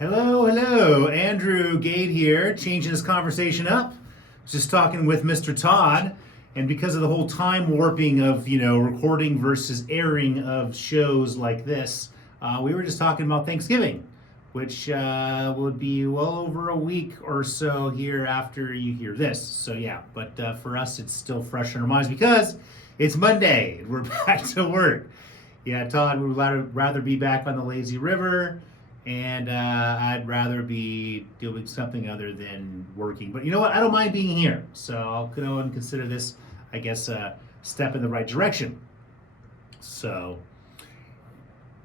Hello, hello. Andrew Gade here, changing this conversation up. Just talking with Mr. Todd, and because of the whole time warping of, recording versus airing of shows like this, we were just talking about Thanksgiving, which would be well over a week or so here after you hear this. So, yeah, but for us, it's still fresh in our minds because it's Monday. We're back to work. Yeah, Todd would rather be back on the lazy river, and I'd rather be doing something other than working. But you know what? I don't mind being here, so I'll go and consider this, I guess, a step in the right direction. So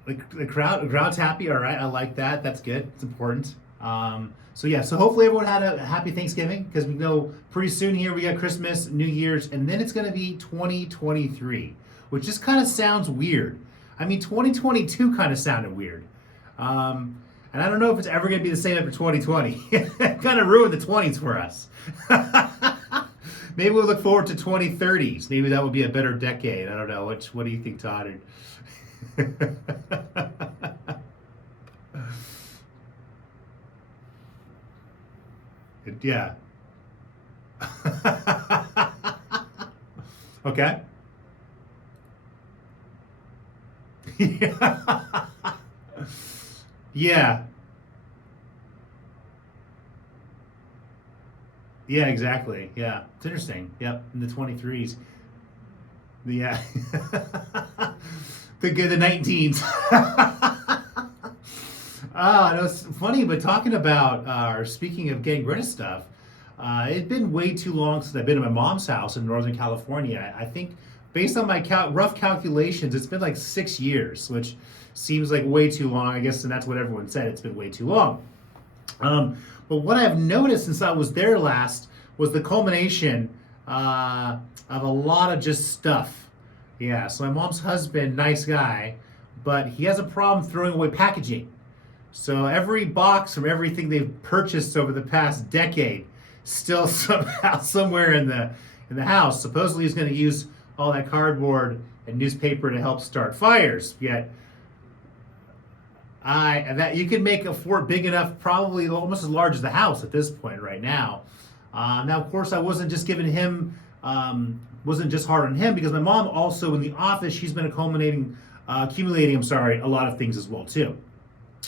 the crowd's happy. All right, I like that. That's good. It's important. So hopefully everyone had a happy Thanksgiving because we know pretty soon here we got Christmas, New Year's, and then it's going to be 2023, which just kind of sounds weird. I mean, 2022 kind of sounded weird. And I don't know if it's ever going to be the same after 2020. It kind of ruined the 20s for us. Maybe we'll look forward to 2030s. Maybe that would be a better decade. I don't know. What do you think, Todd? Yeah. Okay. Yeah. Yeah. Yeah, exactly. Yeah. It's interesting. Yep. In the 23s. Yeah. The 19s. No, it's funny, but talking about, or speaking of getting rid of stuff, it's been way too long since I've been at my mom's house in Northern California. I think, based on my rough calculations, it's been like 6 years, which seems like way too long, I guess, and that's what everyone said. It's been way too long. But what I've noticed since I was there last was the culmination of a lot of just stuff. Yeah, so my mom's husband, nice guy, but he has a problem throwing away packaging. So every box from everything they've purchased over the past decade, still somehow somewhere in the house. Supposedly he's going to use all that cardboard and newspaper to help start fires. Yet, that you could make a fort big enough, probably almost as large as the house at this point right now. Now, of course, I wasn't just giving him, wasn't just hard on him because my mom also in the office, she's been accumulating, a lot of things as well too.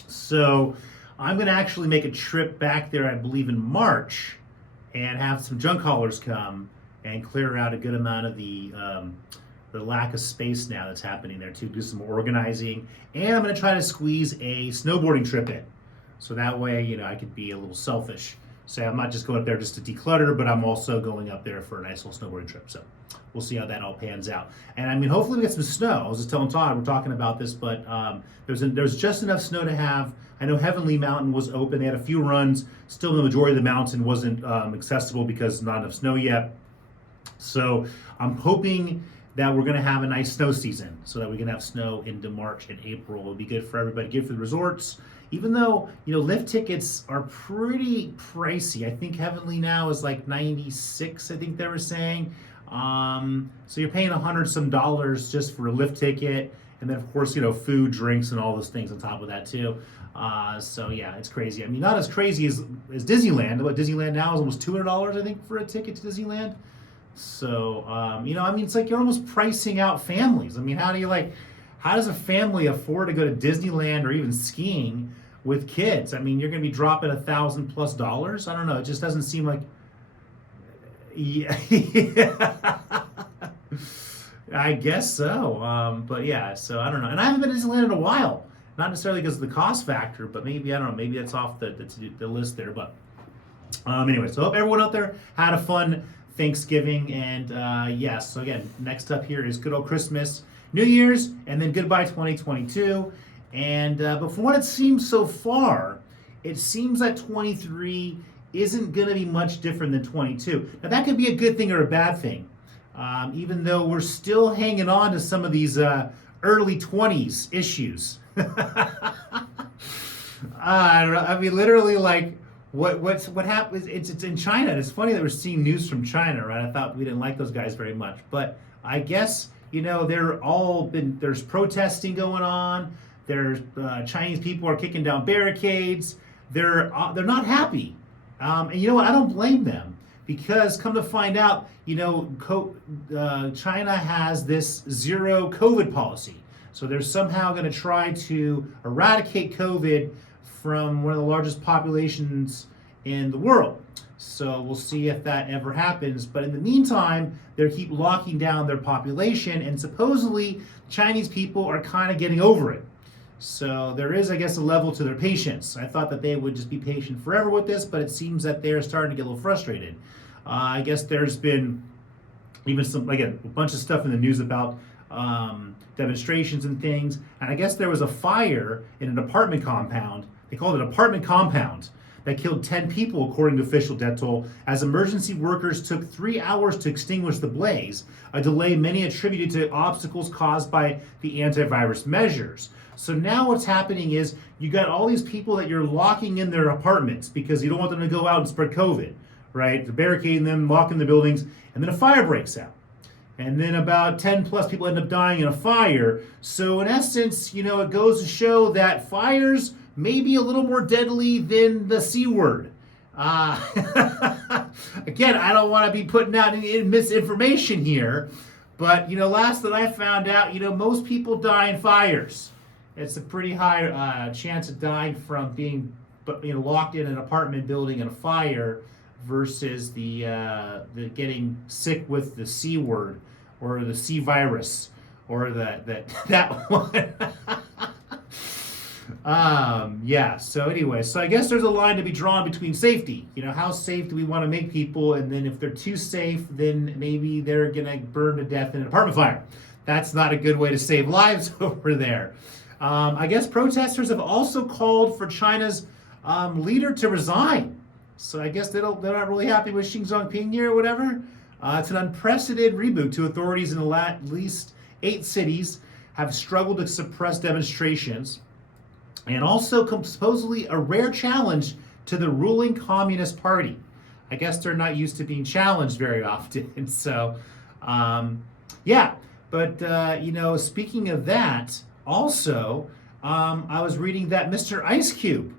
So I'm going to actually make a trip back there, I believe, in March, and have some junk haulers come and clear out a good amount of the lack of space now that's happening there too. Do some organizing, and I'm going to try to squeeze a snowboarding trip in, so that way I could be a little selfish. So I'm not just going up there just to declutter, but I'm also going up there for a nice little snowboarding trip. So we'll see how that all pans out. And I mean, hopefully we get some snow. I was just telling Todd we're talking about this, but there's just enough snow to have. I know Heavenly Mountain was open. They had a few runs. Still, the majority of the mountain wasn't accessible because not enough snow yet. So I'm hoping that we're going to have a nice snow season so that we can have snow into March and April. It'll be good for everybody, good for the resorts. Even though, lift tickets are pretty pricey. I think Heavenly now is like 96, I think they were saying. So you're paying $100 some just for a lift ticket. And then, of course, food, drinks, and all those things on top of that, too. So, yeah, it's crazy. I mean, not as crazy as Disneyland. But Disneyland now is almost $200, I think, for a ticket to Disneyland. So, it's like you're almost pricing out families. I mean, how does a family afford to go to Disneyland or even skiing with kids? I mean, you're going to be dropping $1,000+ I don't know. It just doesn't seem like, yeah, I guess so. But yeah, so I don't know. And I haven't been to Disneyland in a while. Not necessarily because of the cost factor, but maybe, I don't know, maybe that's off the list there. But anyway, so I hope everyone out there had a fun Thanksgiving, and yes, so again, next up here is good old Christmas, New Year's, and then goodbye 2022. And but from what it seems so far, it seems that 23 isn't going to be much different than 22. Now that could be a good thing or a bad thing, even though we're still hanging on to some of these early 20s issues. I mean, literally, like, what happens? It's in China. It's funny that we're seeing news from China, right? I thought we didn't like those guys very much, but I guess there's protesting going on. There's Chinese people are kicking down barricades. they're not happy. And you know what? I don't blame them because come to find out, China has this zero COVID policy. So they're somehow going to try to eradicate COVID from one of the largest populations in the world. So we'll see if that ever happens. But in the meantime, they keep locking down their population, and supposedly Chinese people are kind of getting over it. So there is, I guess, a level to their patience. I thought that they would just be patient forever with this, but it seems that they're starting to get a little frustrated. I guess there's been even a bunch of stuff in the news about demonstrations and things. And I guess there was a fire in an apartment compound. They called it an apartment compound that killed 10 people, according to official death toll, as emergency workers took 3 hours to extinguish the blaze, a delay many attributed to obstacles caused by the antivirus measures. So now what's happening is you got all these people that you're locking in their apartments because you don't want them to go out and spread COVID, right? They're barricading them, locking the buildings, and then a fire breaks out. And then about 10 plus people end up dying in a fire. So in essence, it goes to show that fires may be a little more deadly than the C word. Again, I don't want to be putting out any misinformation here, but last that I found out, most people die in fires. It's a pretty high chance of dying from being locked in an apartment building in a fire versus the getting sick with the C word or the C virus or that one. So anyway, so I guess there's a line to be drawn between safety. How safe do we want to make people? And then if they're too safe, then maybe they're going to burn to death in an apartment fire. That's not a good way to save lives over there. I guess protesters have also called for China's leader to resign. So I guess they're not really happy with Xi Jinping here or whatever. It's an unprecedented reboot to authorities in at least 8 cities have struggled to suppress demonstrations. And also supposedly a rare challenge to the ruling Communist Party. I guess they're not used to being challenged very often. So, But, speaking of that, also, I was reading that Mr. Ice Cube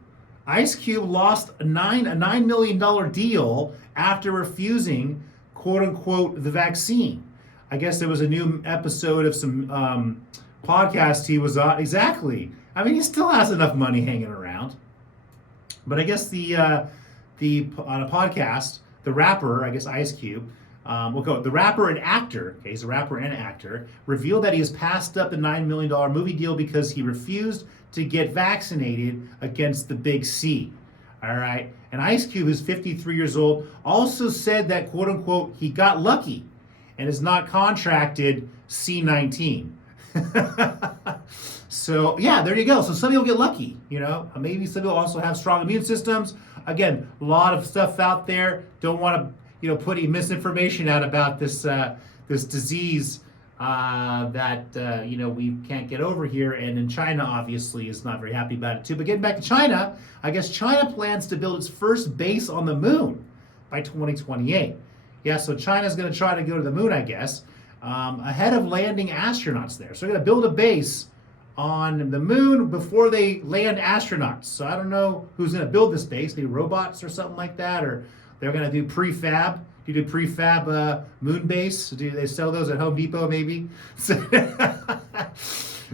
lost a $9 million deal after refusing, quote unquote, the vaccine. I guess there was a new episode of some podcast he was on. Exactly. I mean, he still has enough money hanging around. But I guess on a podcast, the rapper, I guess Ice Cube, the rapper and actor, okay, he's a rapper and actor, revealed that he has passed up the $9 million movie deal because he refused to get vaccinated against the big C. All right. And Ice Cube, who's 53 years old, also said that, quote unquote, he got lucky and is not contracted C-19. So, yeah, there you go. So some people get lucky, Maybe some people also have strong immune systems. Again, a lot of stuff out there. Don't want to, put any misinformation out about this disease that we can't get over here. And in China, obviously, is not very happy about it, too. But getting back to China, I guess China plans to build its first base on the moon by 2028. Yeah, so China's going to try to go to the moon, I guess, ahead of landing astronauts there. So they're going to build a base on the moon before they land astronauts. So I don't know who's going to build this base, maybe robots or something like that, or they're going to do prefab. Do you do prefab moon base? Do they sell those at Home Depot maybe?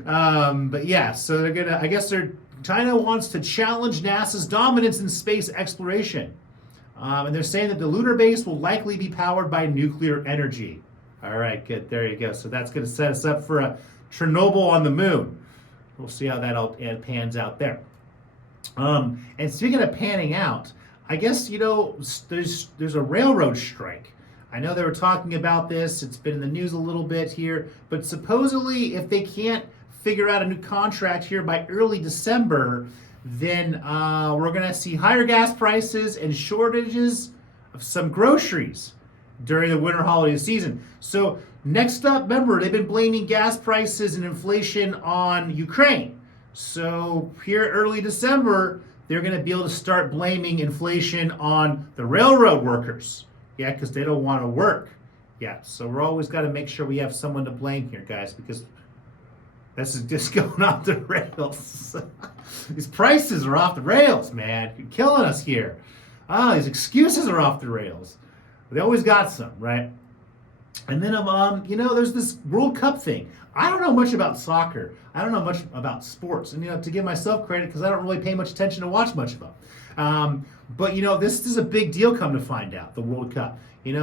But yeah, so they're going to, China wants to challenge NASA's dominance in space exploration. And they're saying that the lunar base will likely be powered by nuclear energy. All right, good. There you go. So that's going to set us up for a Chernobyl on the moon. We'll see how that all pans out there. And speaking of panning out, I guess, there's a railroad strike. I know they were talking about this. It's been in the news a little bit here. But supposedly, if they can't figure out a new contract here by early December, then we're going to see higher gas prices and shortages of some groceries during the winter holiday season. So next up, remember, they've been blaming gas prices and inflation on Ukraine. So here early December, they're going to be able to start blaming inflation on the railroad workers. Yeah, because they don't want to work. Yeah, so we're always got to make sure we have someone to blame here, guys, because This is just going off the rails. These prices are off the rails, man. You're killing us here. Oh, these excuses are off the rails. They always got some, right? And then, there's this World Cup thing. I don't know much about soccer. I don't know much about sports. And, to give myself credit, because I don't really pay much attention to watch much of them. But, this is a big deal, come to find out, the World Cup.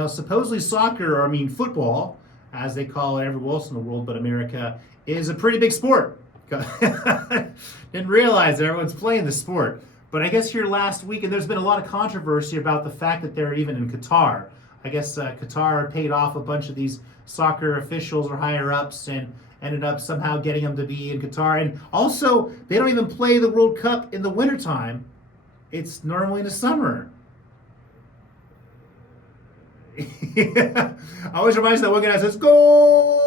Supposedly soccer, or football, as they call it everywhere else in the world but America, is a pretty big sport. Didn't realize that everyone's playing the sport. But I guess here last week, and there's been a lot of controversy about the fact that they're even in Qatar. I guess Qatar paid off a bunch of these soccer officials or higher-ups and ended up somehow getting them to be in Qatar. And also, they don't even play the World Cup in the wintertime. It's normally in the summer. Always reminds me that one guy that says, "Goal!"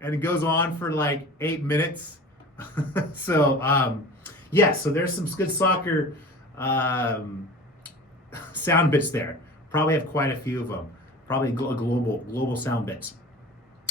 And it goes on for like 8 minutes. So there's some good soccer sound bits there. Probably have quite a few of them. Probably global sound bits.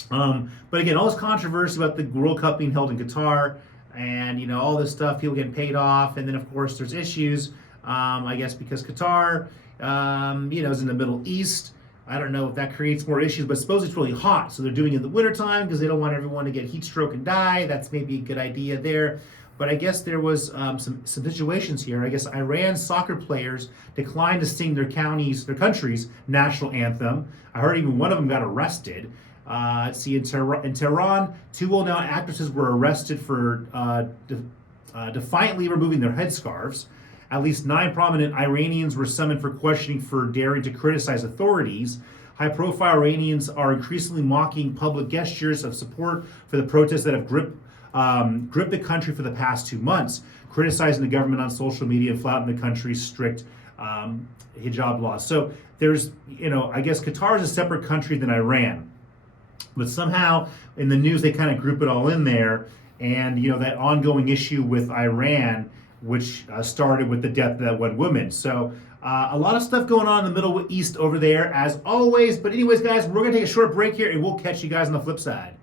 But again, all this controversy about the World Cup being held in Qatar, and all this stuff, people getting paid off, and then of course there's issues. I guess because Qatar, is in the Middle East. I don't know if that creates more issues, but suppose it's really hot, so they're doing it in the wintertime because they don't want everyone to get heat stroke and die. That's maybe a good idea there. But I guess there was some situations here. I guess Iran's soccer players declined to sing their country's national anthem. I heard even one of them got arrested. In Tehran, two well-known actresses were arrested for defiantly removing their headscarves. At least 9 prominent Iranians were summoned for questioning for daring to criticize authorities. High-profile Iranians are increasingly mocking public gestures of support for the protests that have gripped the country for the past 2 months, criticizing the government on social media and flouting the country's strict hijab laws. So there's, I guess Qatar is a separate country than Iran. But somehow in the news they kind of group it all in there. And, that ongoing issue with Iran, which started with the death of that one woman. So a lot of stuff going on in the Middle East over there, as always. But anyways, guys, we're going to take a short break here, and we'll catch you guys on the flip side.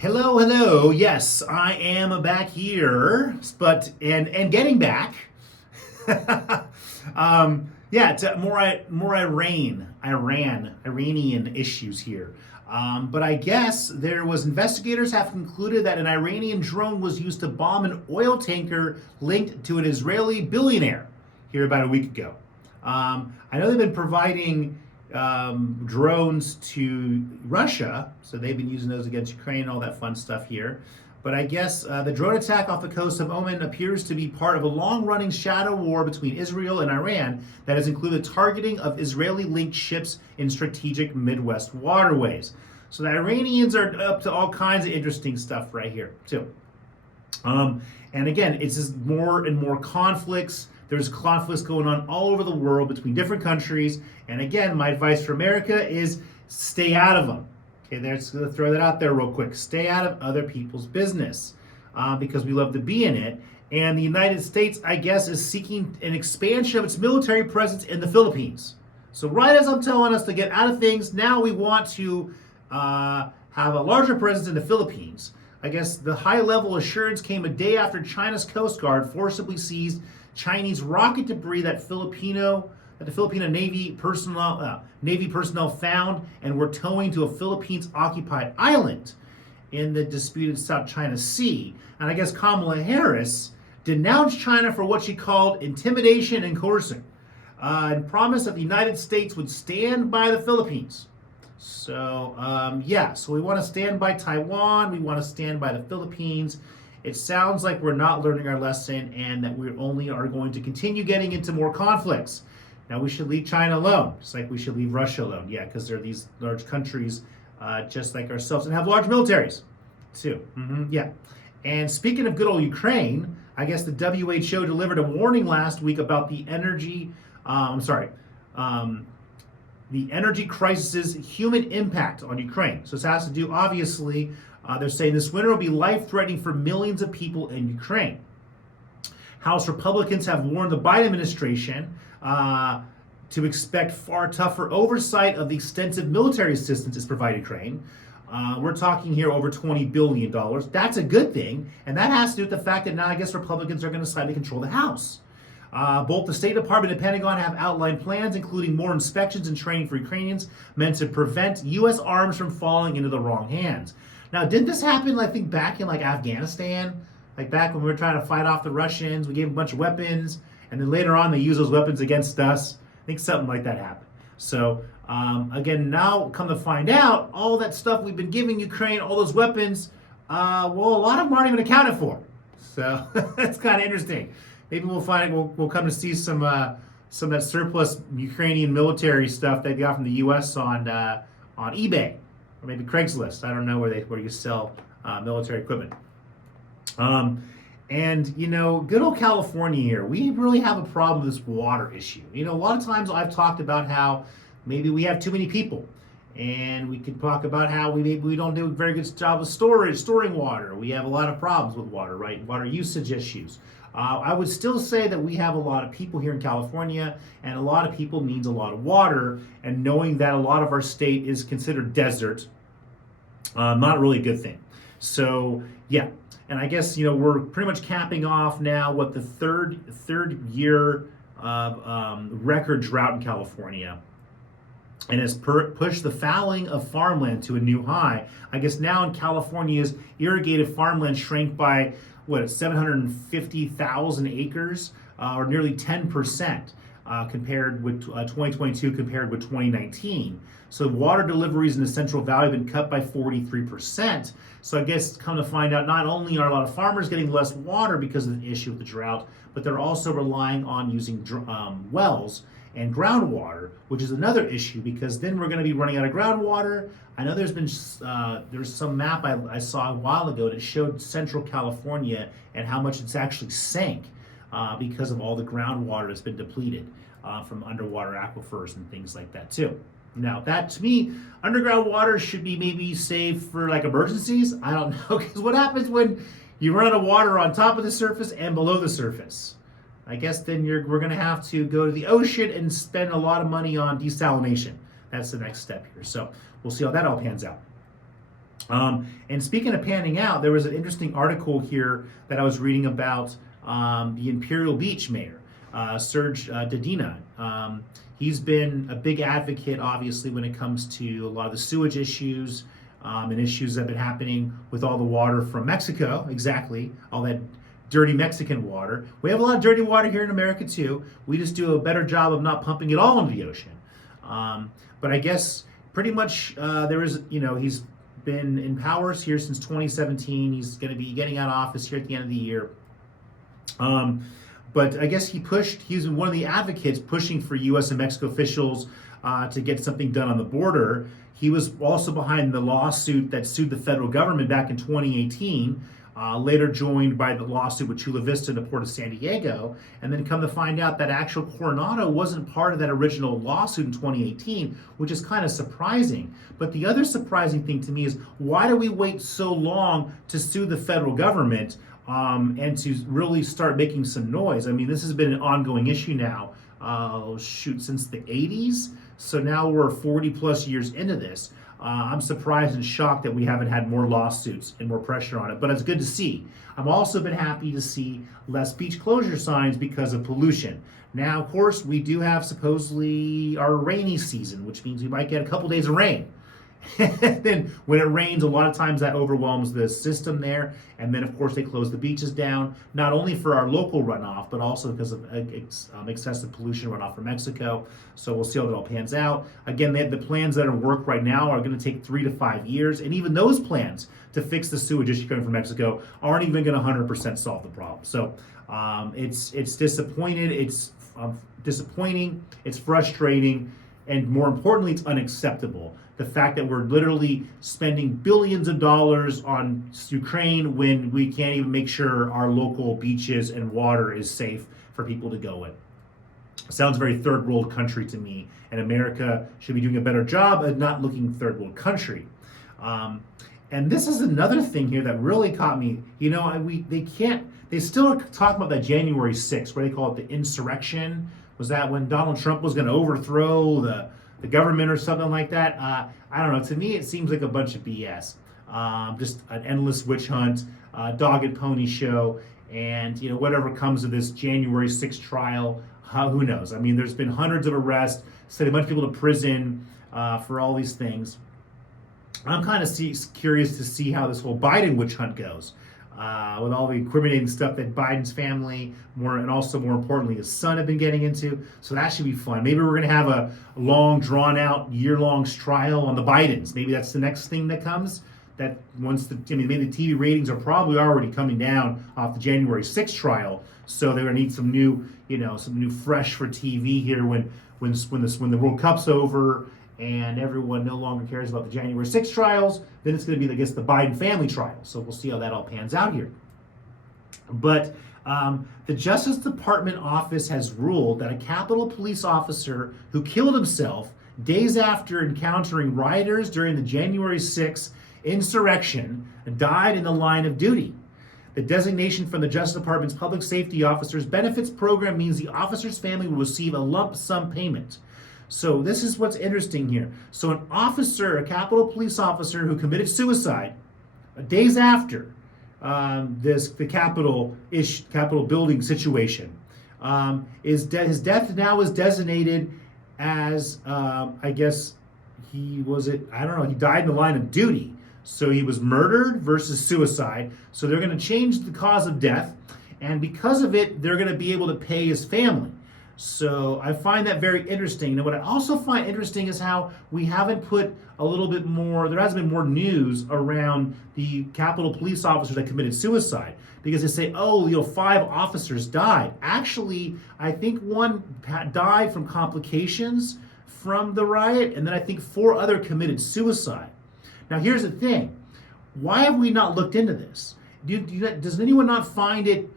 Hello. Yes, I am back here, but and getting back. To more Iranian issues here. But I guess investigators have concluded that an Iranian drone was used to bomb an oil tanker linked to an Israeli billionaire here about a week ago. I know they've been providing drones to Russia, so they've been using those against Ukraine and all that fun stuff here. But I guess the drone attack off the coast of Oman appears to be part of a long-running shadow war between Israel and Iran that has included targeting of Israeli-linked ships in strategic Midwest waterways. So the Iranians are up to all kinds of interesting stuff right here, too. And again, it's just more and more conflicts. There's conflicts going on all over the world between different countries. And again, my advice for America is stay out of them. Okay, let's throw that out there real quick. Stay out of other people's business because we love to be in it. And the United States, I guess, is seeking an expansion of its military presence in the Philippines. So right as I'm telling us to get out of things, now we want to have a larger presence in the Philippines. I guess the high-level assurance came a day after China's Coast Guard forcibly seized Chinese rocket debris that the Filipino Navy personnel found and were towing to a Philippines-occupied island in the disputed South China Sea. And I guess Kamala Harris denounced China for what she called intimidation and coercion, and promised that the United States would stand by the Philippines. So we want to stand by Taiwan. We want to stand by the Philippines. It sounds like we're not learning our lesson and that we only are going to continue getting into more conflicts. Now, we should leave China alone, just like we should leave Russia alone. Yeah, because they're these large countries just like ourselves and have large militaries, too. And speaking of good old Ukraine, I guess the WHO delivered a warning last week about the um, the energy crisis's human impact on Ukraine. So this has to do, obviously, they're saying this winter will be life-threatening for millions of people in Ukraine. House Republicans have warned the Biden administration to expect far tougher oversight of the extensive military assistance it's provided Ukraine. We're talking here over $20 billion. That's a good thing, and that has to do with the fact that now I guess Republicans are going to slightly control the House. Both the State Department and Pentagon have outlined plans, including more inspections and training for Ukrainians, meant to prevent U.S. arms from falling into the wrong hands. Now, didn't this happen, I think, back in Afghanistan? Like back when we were trying to fight off the Russians, we gave them a bunch of weapons, and then later on they used those weapons against us. I think something like that happened. So, again, now come to find out, all that stuff we've been giving Ukraine, all those weapons, well, a lot of them aren't even accounted for. So that's kind of interesting. Maybe we'll find we'll come to see some of that surplus Ukrainian military stuff they got from the U.S. on eBay or maybe Craigslist. I don't know where you sell military equipment. And good old California here. We really have a problem with this water issue. A lot of times I've talked about how maybe we have too many people, and we could talk about how we don't do a very good job of storing water. We have a lot of problems with water, right? Water usage issues. I would still say that we have a lot of people here in California, and a lot of people means a lot of water, and knowing that a lot of our state is considered desert, not really a good thing. So, yeah. And I guess, we're pretty much capping off now what the third year of record drought in California, and has pushed the fouling of farmland to a new high. I guess now in California's irrigated farmland shrank by 750,000 acres, or nearly 10%, compared with 2022 compared with 2019. So water deliveries in the Central Valley have been cut by 43%. So I guess come to find out, not only are a lot of farmers getting less water because of the issue with the drought, but they're also relying on using wells and groundwater, which is another issue because then we're going to be running out of groundwater. I know there's some map I saw a while ago that showed Central California and how much it's actually sank because of all the groundwater that's been depleted from underwater aquifers and things like that too. Now, that to me, underground water should be maybe saved for emergencies. I don't know, because what happens when you run out of water on top of the surface and below the surface? I guess then we're going to have to go to the ocean and spend a lot of money on desalination. That's the next step here. So we'll see how that all pans out. And speaking of panning out, there was an interesting article here that I was reading about the Imperial Beach mayor, Serge Dedina. He's been a big advocate, obviously, when it comes to a lot of the sewage issues and issues that have been happening with all the water from Mexico, exactly, all that dirty Mexican water. We have a lot of dirty water here in America, too. We just do a better job of not pumping it all into the ocean. But I guess pretty much he's been in power here since 2017. He's going to be getting out of office here at the end of the year. But I guess he's one of the advocates pushing for U.S. and Mexico officials to get something done on the border. He was also behind the lawsuit that sued the federal government back in 2018, later joined by the lawsuit with Chula Vista and the Port of San Diego. And then come to find out that actual Coronado wasn't part of that original lawsuit in 2018, which is kind of surprising. But the other surprising thing to me is, why do we wait so long to sue the federal government? And to really start making some noise. I mean, this has been an ongoing issue now, since the 80s. So now we're 40 plus years into this. I'm surprised and shocked that we haven't had more lawsuits and more pressure on it, but it's good to see. I've also been happy to see less beach closure signs because of pollution. Now, of course, we do have supposedly our rainy season, which means we might get a couple days of rain. Then when it rains, a lot of times that overwhelms the system there, and then of course they close the beaches down, not only for our local runoff, but also because of excessive pollution runoff from Mexico. So we'll see how that all pans out. Again, the plans that are in work right now are going to take 3 to 5 years, and even those plans to fix the sewage issue coming from Mexico aren't even going to 100% solve the problem. So it's disappointed. It's disappointing. It's frustrating. And more importantly, it's unacceptable the fact that we're literally spending billions of dollars on Ukraine when we can't even make sure our local beaches and water is safe for people to go in. Sounds very third world country to me, and America should be doing a better job of not looking third world country. And this is another thing here that really caught me. You know, they still are talking about that January 6th, where they call it the insurrection. Was that when Donald Trump was going to overthrow the government or something like that? I don't know. To me, it seems like a bunch of BS. Just an endless witch hunt, dog and pony show, and you know whatever comes of this January 6th trial, who knows? I mean, there's been hundreds of arrests, sent a bunch of people to prison for all these things. I'm kind of curious to see how this whole Biden witch hunt goes. With all the incriminating stuff that Biden's family, and also more importantly, his son have been getting into. So that should be fun. Maybe we're going to have a long, drawn-out, year-long trial on the Bidens. Maybe that's the next thing that comes. That maybe the TV ratings are probably already coming down off the January 6th trial. So they're going to need some new fresh for TV here when the World Cup's over and everyone no longer cares about the January 6th trials. Then it's going to be, I guess, the Biden family trial. So we'll see how that all pans out here. But the Justice Department office has ruled that a Capitol Police officer who killed himself days after encountering rioters during the January 6th insurrection died in the line of duty. The designation from the Justice Department's Public Safety Officers Benefits Program means the officer's family will receive a lump sum payment. So this is what's interesting here. So an officer, a Capitol Police officer who committed suicide days after the Capitol building situation, his death now is designated as, I guess, he died in the line of duty. So he was murdered versus suicide. So they're going to change the cause of death. And because of it, they're going to be able to pay his family. So I find that very interesting. And what I also find interesting is how we haven't put a little bit more, there hasn't been more news around the Capitol Police officer that committed suicide. Because they say, 5 officers died. Actually, I think one died from complications from the riot, and then I think 4 other committed suicide. Now here's the thing. Why have we not looked into this? Does anyone not find it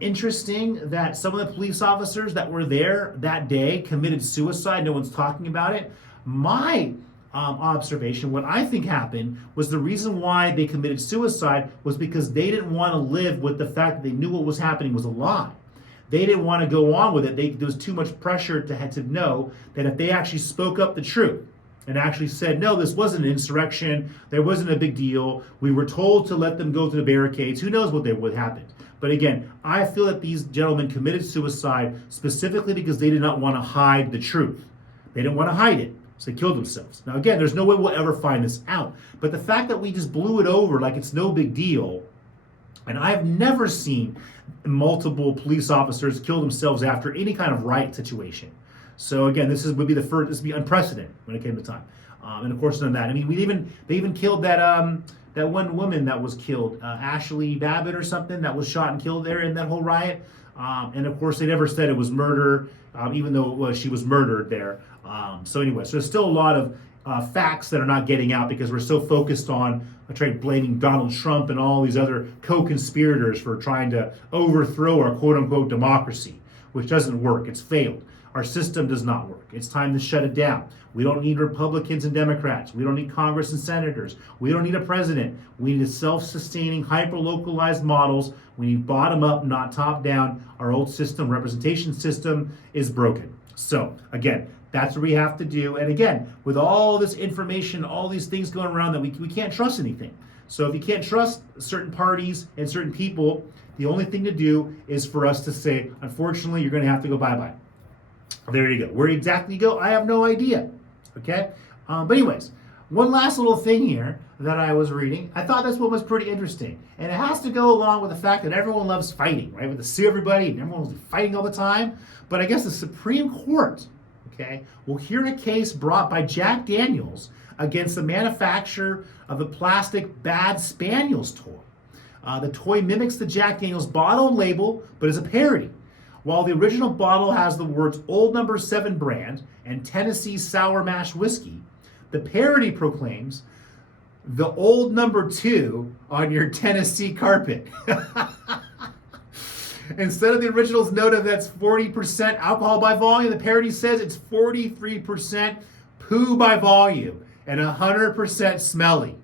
interesting that some of the police officers that were there that day committed suicide? No one's talking about it. My observation, what I think happened, was the reason why they committed suicide was because they didn't want to live with the fact that they knew what was happening was a lie. They didn't want to go on with it. There was too much pressure to know that if they actually spoke up the truth and actually said, no, this wasn't an insurrection, there wasn't a big deal, we were told to let them go to the barricades, who knows what happened. But again, I feel that these gentlemen committed suicide specifically because they did not want to hide the truth. They didn't want to hide it, so they killed themselves. Now again, there's no way we'll ever find this out. But the fact that we just blew it over like it's no big deal, and I've never seen multiple police officers kill themselves after any kind of riot situation. So again, this would be unprecedented when it came to time. And of course, none of that. I mean, they even killed that one woman that was killed, Ashley Babbitt or something, that was shot and killed there in that whole riot. And of course, they never said it was murder, even though she was murdered there. So there's still a lot of facts that are not getting out because we're so focused on blaming Donald Trump and all these other co-conspirators for trying to overthrow our quote-unquote democracy, which doesn't work. It's failed. Our system does not work. It's time to shut it down. We don't need Republicans and Democrats. We don't need Congress and senators. We don't need a president. We need self-sustaining, hyper-localized models. We need bottom-up, not top-down. Our old system, representation system, is broken. So, again, that's what we have to do. And again, with all this information, all these things going around, that we can't trust anything. So if you can't trust certain parties and certain people, the only thing to do is for us to say, unfortunately, you're going to have to go bye-bye. There you go. Where exactly you go, I have no idea. Okay? But anyways, one last little thing here that I was reading. I thought this one was pretty interesting. And it has to go along with the fact that everyone loves fighting, right? With to sue everybody and everyone's fighting all the time. But I guess the Supreme Court, okay, will hear a case brought by Jack Daniels against the manufacturer of the plastic Bad Spaniels toy. The toy mimics the Jack Daniels bottle and label, but is a parody. While the original bottle has the words Old Number 7 brand and Tennessee Sour Mash Whiskey, The parody proclaims the old number 2 on your Tennessee carpet. Instead of the original's note of that's 40% alcohol by volume, the parody says it's 43% poo by volume and 100% smelly.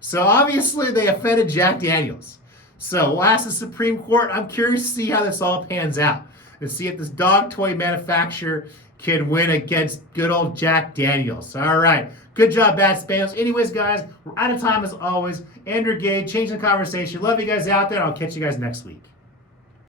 So obviously they offended Jack Daniels. So we'll ask the Supreme Court. I'm curious to see how this all pans out and see if this dog toy manufacturer can win against good old Jack Daniels. All right. Good job, Bad Spaniels. Anyways, guys, we're out of time as always. Andrew Gage, changing the conversation. Love you guys out there. I'll catch you guys next week.